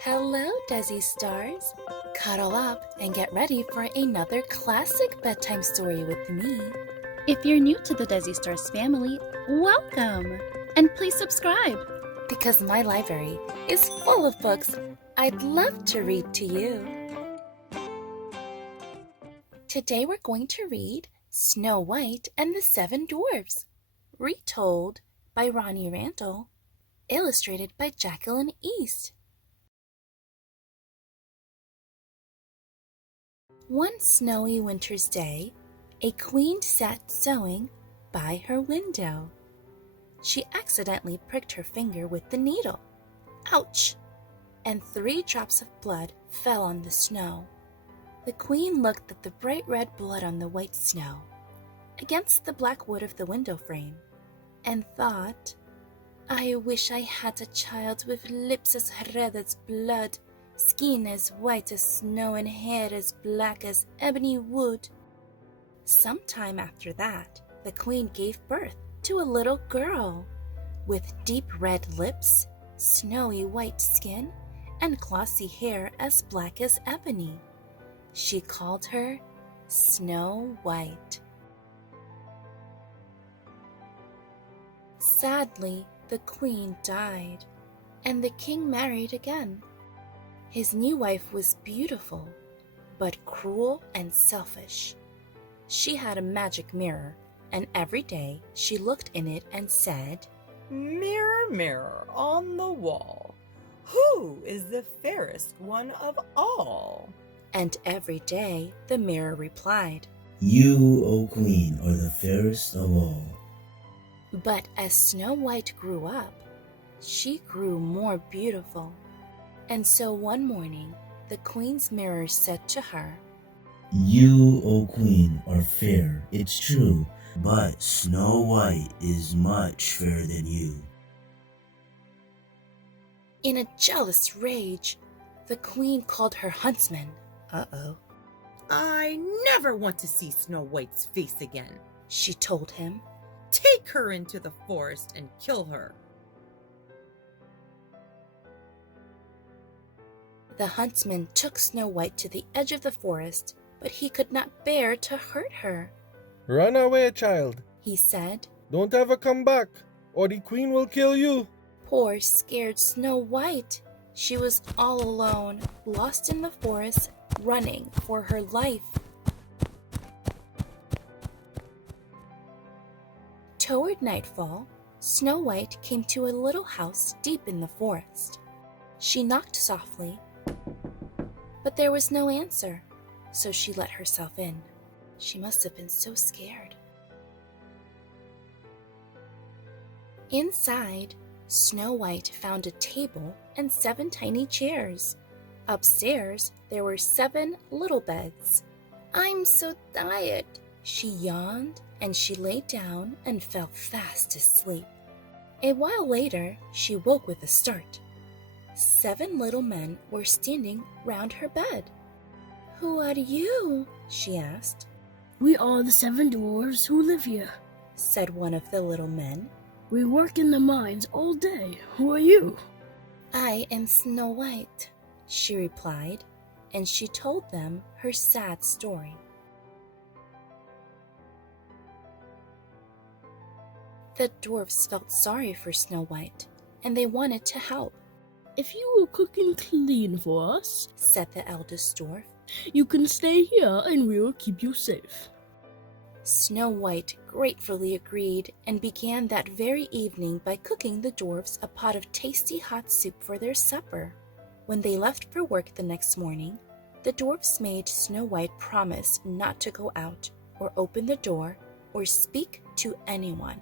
Hello, Dessi stars! Cuddle up and get ready for another classic bedtime story with me. If you're new to the Dessi Stars family, welcome! And please subscribe, because my library is full of books I'd love to read to you. Today we're going to read Snow White and the Seven Dwarfs, retold by Ronnie Randall, illustrated by Jacqueline East. One snowy winter's day, a queen sat sewing by her window. She accidentally pricked her finger with the needle. Ouch! And 3 drops of blood fell on the snow. The queen looked at the bright red blood on the white snow, against the black wood of the window frame, and thought, "I wish I had a child with lips as red as blood, skin as white as snow, and hair as black as ebony wood." Some time after that, the queen gave birth to a little girl with deep red lips, snowy white skin, and glossy hair as black as ebony. She called her Snow White. Sadly, the queen died, and the king married again. His new wife was beautiful, but cruel and selfish. She had a magic mirror, and every day she looked in it and said, "Mirror, mirror on the wall, who is the fairest one of all?" And every day the mirror replied, "You, O Queen, are the fairest of all." But as Snow White grew up, she grew more beautiful. And so one morning, the queen's mirror said to her, "You, O Queen, are fair, it's true, but Snow White is much fairer than you." In a jealous rage, the queen called her huntsman. "I never want to see Snow White's face again," she told him. "Take her into the forest and kill her." The huntsman took Snow White to the edge of the forest, but he could not bear to hurt her. "Run away, child," he said. "Don't ever come back, or the queen will kill you." Poor, scared Snow White! She was all alone, lost in the forest, running for her life. Toward nightfall, Snow White came to a little house deep in the forest. She knocked softly, but there was no answer, so she let herself in. She must have been so scared. Inside, Snow White found a table and 7 tiny chairs. Upstairs, there were 7 little beds. "I'm so tired," she yawned, and she lay down and fell fast asleep. A while later, she woke with a start. 7 little men were standing round her bed. "Who are you?" she asked. "We are the 7 dwarfs who live here," said one of the little men. "We work in the mines all day. Who are you?" "I am Snow White," she replied, and she told them her sad story. The dwarfs felt sorry for Snow White, and they wanted to help. "If you will cook and clean for us," said the eldest dwarf, "you can stay here and we will keep you safe." Snow White gratefully agreed and began that very evening by cooking the dwarfs a pot of tasty hot soup for their supper. When they left for work the next morning, the dwarfs made Snow White promise not to go out or open the door or speak to anyone.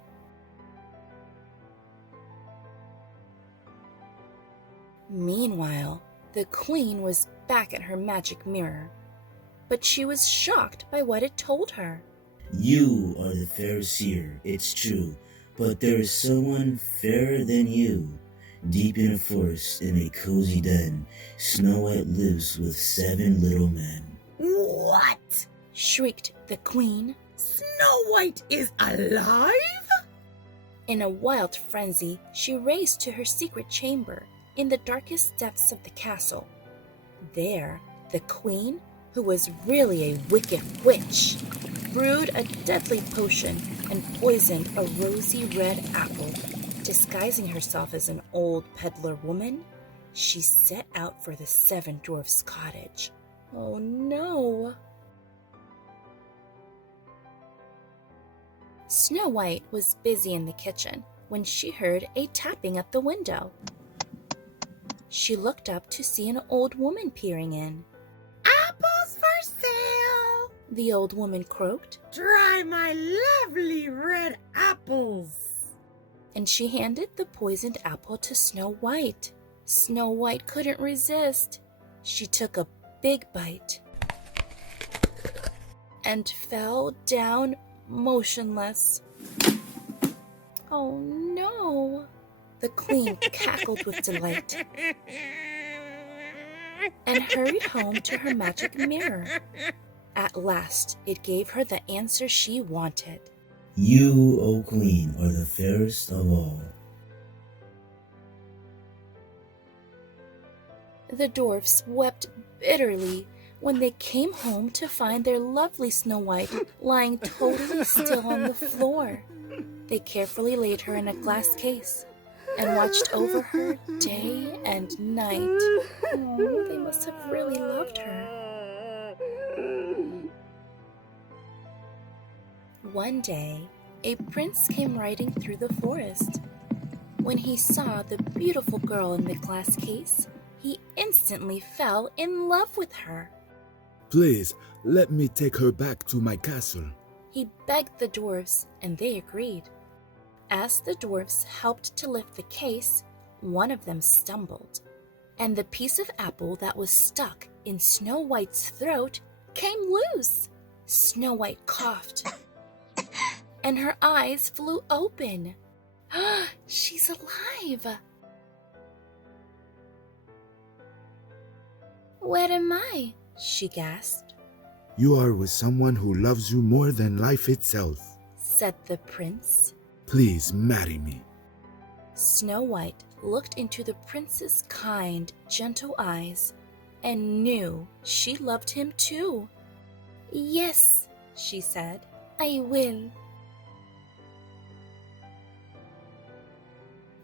Meanwhile, the queen was back at her magic mirror, but she was shocked by what it told her. "You are the fairest here, it's true, but there is someone fairer than you. Deep in a forest, in a cozy den, Snow White lives with 7 little men." "What?" shrieked the queen. "Snow White is alive?" In a wild frenzy, she raced to her secret chamber in the darkest depths of the castle. There, the queen, who was really a wicked witch, brewed a deadly potion and poisoned a rosy red apple. Disguising herself as an old peddler woman, she set out for the seven dwarfs' cottage. Oh no! Snow White was busy in the kitchen when she heard a tapping at the window. She looked up to see an old woman peering in. Apples for sale! The old woman croaked. Try my lovely red apples! And she handed the poisoned apple to Snow White. Snow White couldn't resist. She took a big bite and fell down motionless. Oh no! The queen cackled with delight and hurried home to her magic mirror. At last, it gave her the answer she wanted. You, O Queen, are the fairest of all. The dwarfs wept bitterly when they came home to find their lovely Snow White lying totally still on the floor. They carefully laid her in a glass case and watched over her day and night. Oh, they must have really loved her. One day, a prince came riding through the forest. When he saw the beautiful girl in the glass case, he instantly fell in love with her. Please, let me take her back to my castle. He begged the dwarfs, and they agreed. As the dwarfs helped to lift the case, one of them stumbled, and the piece of apple that was stuck in Snow White's throat came loose. Snow White coughed, and her eyes flew open. She's alive! Where am I? She gasped. You are with someone who loves you more than life itself, said the prince. Please marry me. Snow White looked into the prince's kind, gentle eyes and knew she loved him too. Yes, she said, I will.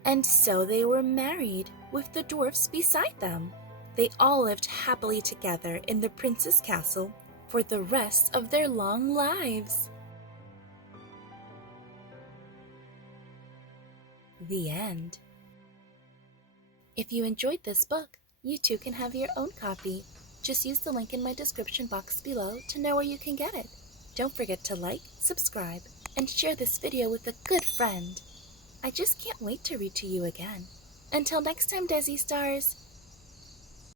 And so they were married, with the dwarfs beside them. They all lived happily together in the prince's castle for the rest of their long lives. The end. If you enjoyed this book, you too can have your own copy. Just use the link in my description box below to know where you can get it. Don't forget to like, subscribe, and share this video with a good friend. I just can't wait to read to you again. Until next time, Dessi stars.